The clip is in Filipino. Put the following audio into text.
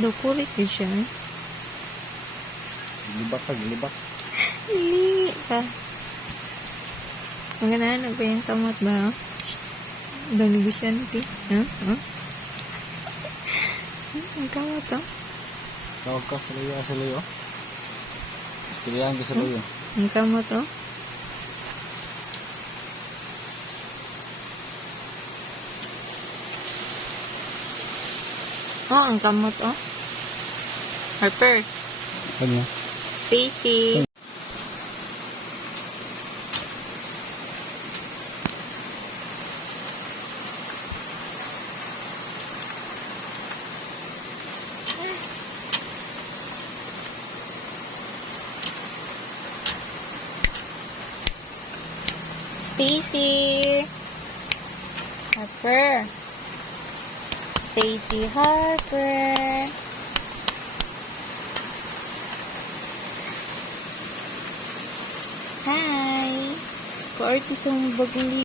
Dokulit din siya. Gilibak ka, gilibak. Hindi ka. Ang ganahan ba yung kamot ba? Daw negosyante. Huh? Ang kamot oh. Tawag ka sa layo. Istoryahan ka sa layo. Ang kamot oh. Oh, ang kamot oh. Harper. Ano? Stacy. Stacy. Harper. Stacy Harper. Hi. Kaartis ang bagong